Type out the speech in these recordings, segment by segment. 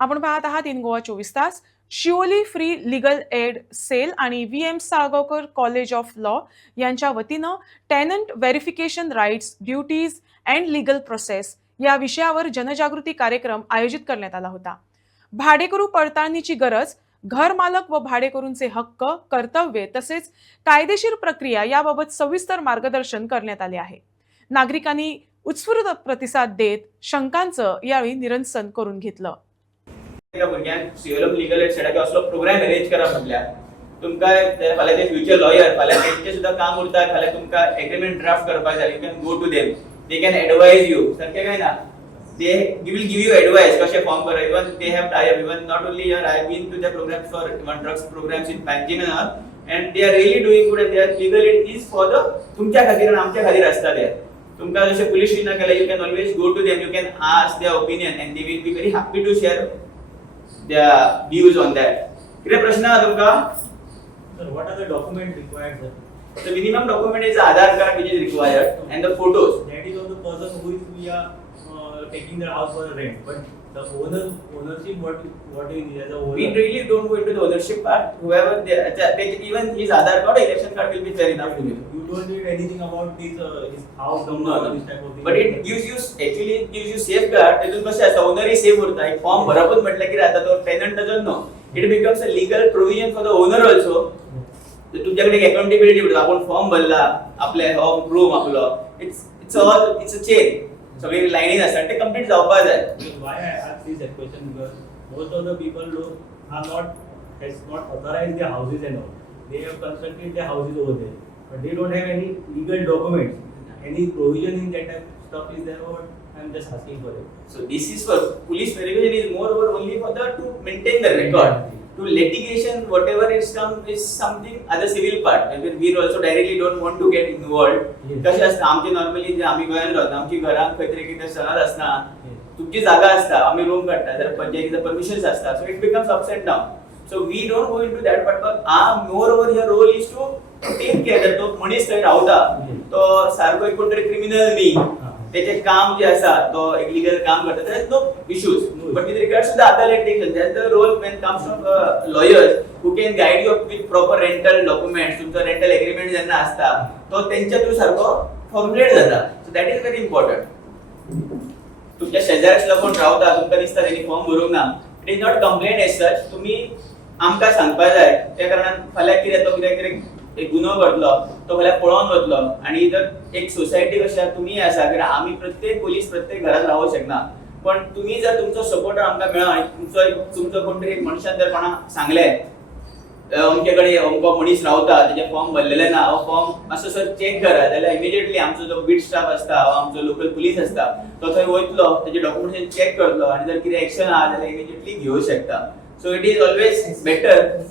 आपण पाहत आहात इन गोवा 24 तास. Shivoli free legal aid cell आणि VM Salgaocar college of law यांच्या वतीनं tenant verification rights, duties and legal process या विषयावर जनजागृती कार्यक्रम आयोजित करण्यात आला होता. भाडेकरू पडताळणीची गरज, घर मालक व भाडेकरूंचे हक्क, कर्तव्ये तसेच कायदेशीर प्रक्रिया याबाबत सविस्तर मार्गदर्शन करण्यात आले आहे. नागरिकांनी उत्स्फूर्त प्रतिसाद देत शंकांचं यावेळी निरसन करून घेतलं. भुरग्यांक सीएलएम लीगल एड सेडाचे असलो प्रोग्राम अरेंज करा म्हटल्यार तुमकां फाल्यां ते फ्युचर लॉयर फाल्यां तेंचे सुद्दां काम उरता. फाल्यां तुमकां एग्रीमेंट ड्राफ्ट करपाक जाय, you can go to them, they can advise you. सारकें काय ना, they will give you advice कशे फॉर्म करा. Even they have tie up, even not only here, I have been to the programs for even drugs programs in Panjim and all, and they are really doing good, and their legal aid is for the तुमच्या खातीर आणि आमच्या खातीर आसता. ते तुमकां जशे police स्टेशनाक गेल्यार you can always go to them, you can ask their opinion and they will be very happy to share their views on that. कितें प्रश्न आहा तुमकां? Sir, what are the documents required, sir? The minimum document is Aadhaar card which is required and the photos. That is of the person who is we are taking the house for rent, but the ownership what is as a owner. We really don't go into the ownership part. Whoever they even his Aadhaar card or election card will be fair enough to you. You don't need anything about his house number No, or no. this type of thing. But it gives you actually it gives you safeguard. तेतून कशें आसता, owner ही safe उरता. एक form भरपून म्हटल्यार कितें जाता, तो tenant doesn't know. It becomes a legal provision for the owner also. तुमच्याकडे एक अकाउंटेबिलिटी उरता. आपण फॉर्म भरला, आपले हो रूम आपलो, इट्स अ चेन. सगळी लाईनीन आसता, ते कंप्लीट जावपाक जाय. Why I ask this question, because most of the people has not authorized their houses and all. They have constructed their houses over there, but they don't have any legal documents. Any provision in that type of stuff is there, or I'm just asking for it. So this is for police verification is moreover only for the to maintain the record. To litigation, whatever is come is something other civil part. And we also directly don't want to get involved. कशें आसता, आमचे normally जे आमी गोंयांत रावता, आमची घरांत खंय तरी कितें सणत आसना, तुमची जागा आसता, आमी रूम काडटा, तर पंचायतीचे परमिशन्स आसता, so it becomes ups and down. So we don't go into that part. But moreover here role is to take care that तो मनीस थंय रावता, तो सारको एक कोण तरी क्रिमिनल न्ही, त्याचे काम जे आसा तो एक लीगल काम करता, there is no issues. But with regards to the other litigation, there is the role when comes from lawyers who can guide you with proper rental documents. तुमचा रेंटल एग्रीमेंट जेन्ना आसता तो त्यांच्या थ्रू सारको formulate जाता. So that is very important. तुमच्या शेजाऱ्यातलो कोण रावता, तुमकां दिसता तेणी फॉर्म भरूंक ना, it is not complaint as such. तुम्ही आमकां सांगपाक जाय. त्या कारणान फाल्यां कितें तो कितें एक गुन्हो घडलो, तो फाल्यां पळोवन वतलो, आणि जर एक सोसायटी कशा तुम्ही आसा, कित्याक आमी प्रत्येक पुलीस प्रत्येक घरात रावूंक शकना, पण तुम्ही जर तुमचो सपोर्टर आमकां मेळ्ळो आनी तुमचो कोण तरी एक मनशान जर कोणाक सांगलें अमके कडेन अमको मनीस रावता, तेजे फॉर्म भरलेले ना, हो फॉर्म मातसो सर चेक करा, जाल्यार इमिजिएटली आमचो जो बीट स्टाफ आसता वा आमचो लोकल पुलीस आसता तो थंय वयतलो, तेजे डॉक्युमेंटेशन चेक करतलो, आणि जर कितें एक्शन आहा जाल्यार इमिजिएटली घेवंक शकता. So it is always better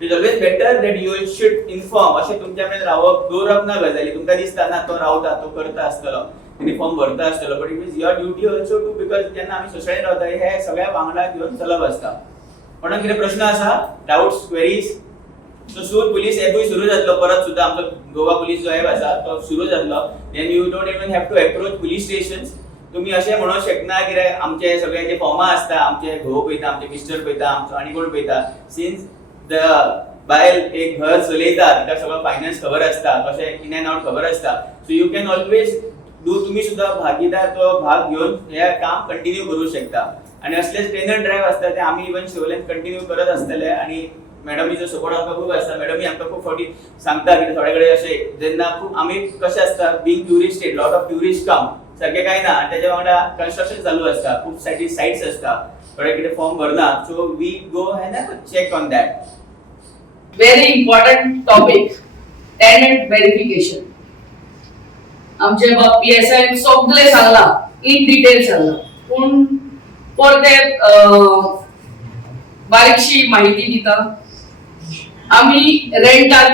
that you should inform. अशें तुमच्या कडेन रावप दवरप ना गजाली. तुमकां दिसता ना तो रावता, तो करता आसतलो, तेणी फॉर्म भरता आसतलो, but it is your duty also to, because जेन्ना आमी सोसायटीन रावता हे सगळ्या वांगडा घेवन चलप आसता. कोणाक कितें प्रश्न आसा, डाउट्स, क्वेरीज? सो सून पुलीस एपूय सुरू जातलो परत सुद्दां. आमचो गोवा पुलीस जो एप आसा तो सुरू जातलो. Then you don't even have to approach police stations. तुम्ही अशें म्हणूंक शकना कित्याक आमचे सगळे जे फॉर्मां आसता, आमचे घोव पळयता, आमचे मिस्टर पळयता, आमचो आनी कोण पळयता, सिन्स द बायल एक घर चलयता, तिका सगळो फायनान्स खबर आसता, कशें इन एंड आउट खबर आसता. So you can always do. तुम्ही सुद्धा भागीदार तो भाग घेवन हे काम कंटिन्यू करूंक शकता. आणि असलेच टेनंट ड्रायव्ह आसता ते आमी इवन शिवलेन कंटिन्यू करत आसतले. आणि मॅडमीचो सपोर्ट आमकां खूब आसता. मॅडमी आमकां खूब फावटी सांगता की थोडे कडेन अशें जेन्ना खूब आमी कशें आसता, being tourist state, lot of tourist come, सारकें काय ना, आनी तेच्या वांगडा कन्स्ट्रक्शन चालू आसता, खूब सायट्स आसता, थोडे कितें फॉर्म भरना. So we go and check on that. Very important topic, tenant verification. आमचे PSI सगळे सांगला, इन डिटेल सांगला, पण परते बारीकशी माहिती दिता. आम्ही रेंटाल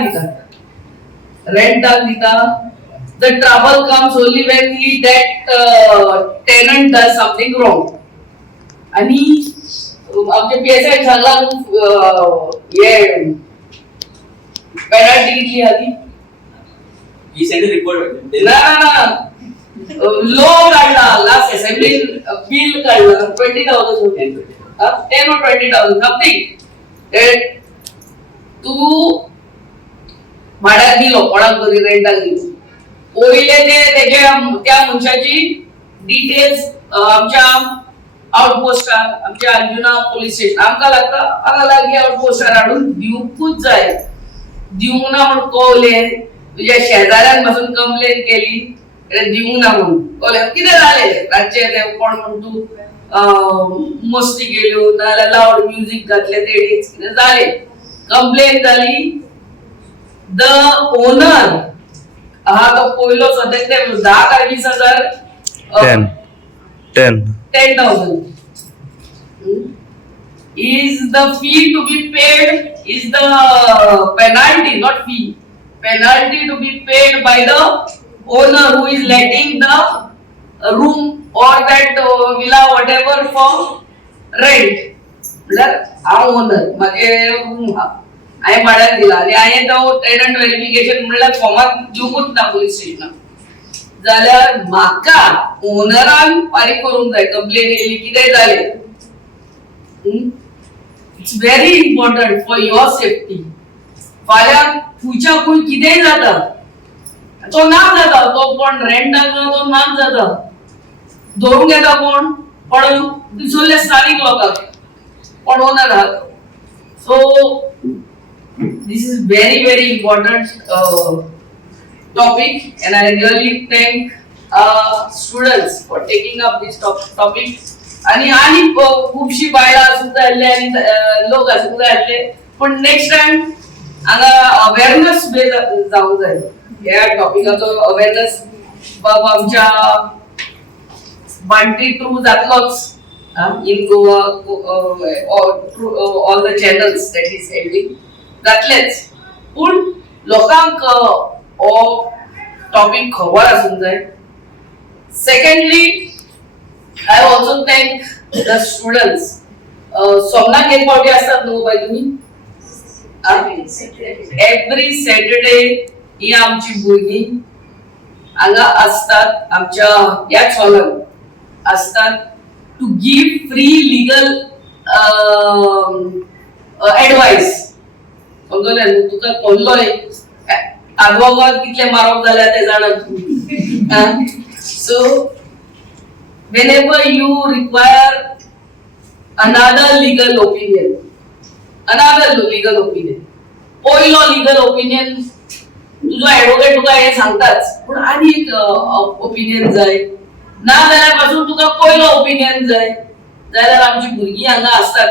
दिता. The trouble comes only when that tenant does something wrong. आणि आमचे PSI सांगला हे पेनल्टी कितली आली? ही सेंड रिपोर्ट ना लो काढला, लास्ट असेंब्ली बिल काढलं 20,000 होते. 10 or 20,000 something that तू भाड्यात दिलो कोणाक तरी रेंटाक दिलो पहिले ते त्या मनशाची डिटेल्स आमच्या आउटपोस्टार आमच्या अंजुना पोलीस स्टेशन आमकां लागता हांगा लागीं आउटपोस्टार हाडून दिवंकूच जाय दिवंक ना म्हूण कळवलें तुज्या शेजाऱ्यान पासून कंप्लेन केली दिवंक ना म्हणून कळलें कितें जालें रातचें ते कोण म्हण तूं मस्ती केल्यो नाजाल्यार लावड म्युजीक घातलें तेडीच कितें जालें कंप्लेन जाली द ओनर हा तो पयलो सद्याक ते 10 काय 20,000 10,000 is the fee to be paid is the penalty not fee penalty to be paid by the owner who is letting the room or that villa whatever for rent मतलब हा owner मागे room हा हांवें भाड्याक दिला आनी हांवें तो tenant verification म्हणल्यार फॉर्मात दिवंकूच ना पुलीस स्टेशनाक जाल्यार म्हाका ओनरान फारीक करूंक जाय कंप्लेन येयली कितें जालें it's very important for your safety फाल्यां खुंयच्या खूंय कितेंय जाता तो नाक जाता तो कोण रेंटाक तो नाक जाता धरून घेता कोण पण दिसोले स्थानिक लोकांक पण ओनर आहा so this is very important topic and I really thank students for taking up this topic आणि खूपशी बायलां सुद्दां आसले आनी लोक सुद्दां आसले पण नेक्स्ट टाइम हांगा अवेअरनेस जावंक जाय ह्या टॉपिकाचो अवेअरनेस बाब आमच्या बांटी थ्रू जातलोच in Goa all the channels that is ending जातलेच पण लोकांक हो टॉपिक खबर आसूंक जाय secondly I also thank the students Somnath एक पावटी असतात न्हू बाय तुम्ही एव्हरी सॅटरडे ही आमची भुरगीं हांगा असतात आमच्या याच हॉलान असतात to give free legal advice समजले न्हू तुका कोल्लोय आदवोगाद कितले मारप जाल्यार ते जाणा so whenever you require another legal opinion पयलो legal opinion तुजो ॲडव्होकेट तुका हे सांगताच पण आनी एक ओपिनियन जाय ना जाल्यार पासून तुका पयलो ओपिनियन जाय जाल्यार आमची भुरगीं हांगा आसतात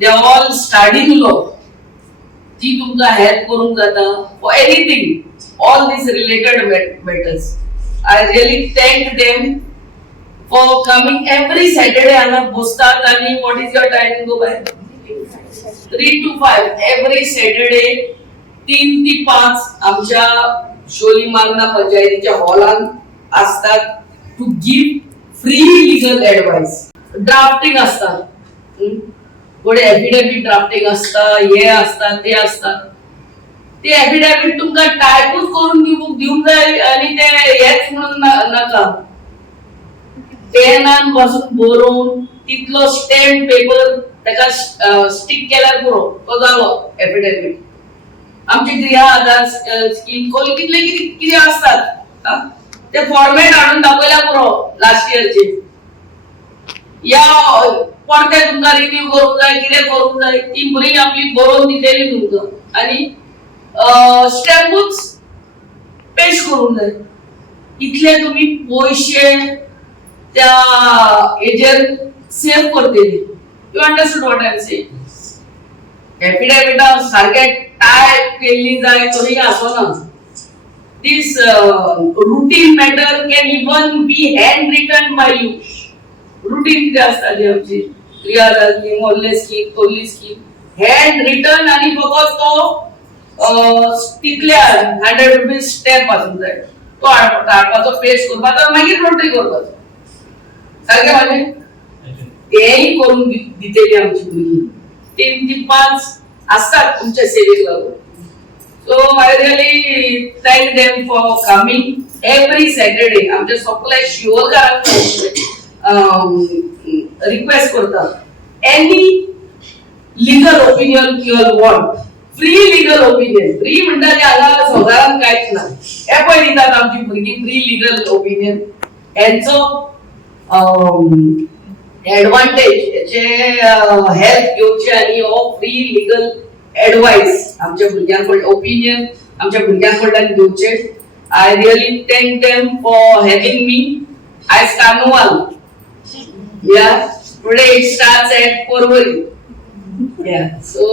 दे ऑल स्टडींग लॉ ती तुमकां हेल्प करूंक जाता for anything all this related matters I really thank them for coming every Saturday हांगा बसतात आनी what is your timing go by 3 to 5 every Saturday 3 ते 5 आमच्या शोली मागना पंचायतीच्या हॉलान असतात to give free legal advice drafting असतात थोडे एफिडेविट ड्राफ्टिंग असता हे असतात ते असतात ते एफिडेविट तुमका टायपूच करून दिवंक जाय आणि ते हेच म्हणून नाका पेनान पासून बरोवन तितलो स्टॅम्प पेपर ताका स्टिक केल्यार पुरो तो जालो एफिडेविट आमचे गृह आधार स्कीम कोली कितले कितें असतात ते फॉर्मेट हाडून दाखयल्यार पुरो लास्ट इयरचे या परते तुमकां रिन्यू करूंक जाय कितें करूंक जाय ती बरी आपली बरोवन दितेली तुमकां आनी स्टॅम्पूच पेश करूंक जाय इतले तुमी पयशे त्या हेजेर सेव करतली you understood what I am saying एफिडेविटा सारके टायप केल्ली जाय तरी आसना this routine matter can even be handwritten by you routine कितें आसता जी आमची क्रियादार स्कीम मोल्ले स्कीम तोल्ली स्कीम हँड रिटन आनी फकत तो तितल्या 100 रुपीज स्टॅम्प आसूंक जाय तो हाडपाचो पेस्ट करपाचो मागीर नोटरी करपाचो सारकें म्हणजे तेंय करून दितेली आमची भुरगीं 3 ते 5 असतात तुमच्या सेवेक लागून so I really thank them for coming every Saturday आमच्या सगळ्या शिवकारांक रिक्वेस्ट करता any legal opinion you all want. Free legal opinion. Free म्हणटा ते हांगा संवसारान कांयच ना. हे पळय दितात आमची भुरगीं free legal opinion. हेंचो एडवांटेज जे हेल्प घेवचे आनी हो फ्री लिगल एडवाइस आमच्या भुरग्यां कडल्यान ओपिनियन आमच्या भुरग्यां कडल्यान घेवचे. I really thank them for having me. आयज carnival. Yeah, today it starts at Porvorim. Yeah, so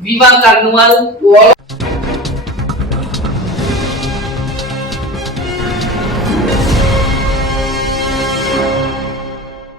Viva Carnival to all.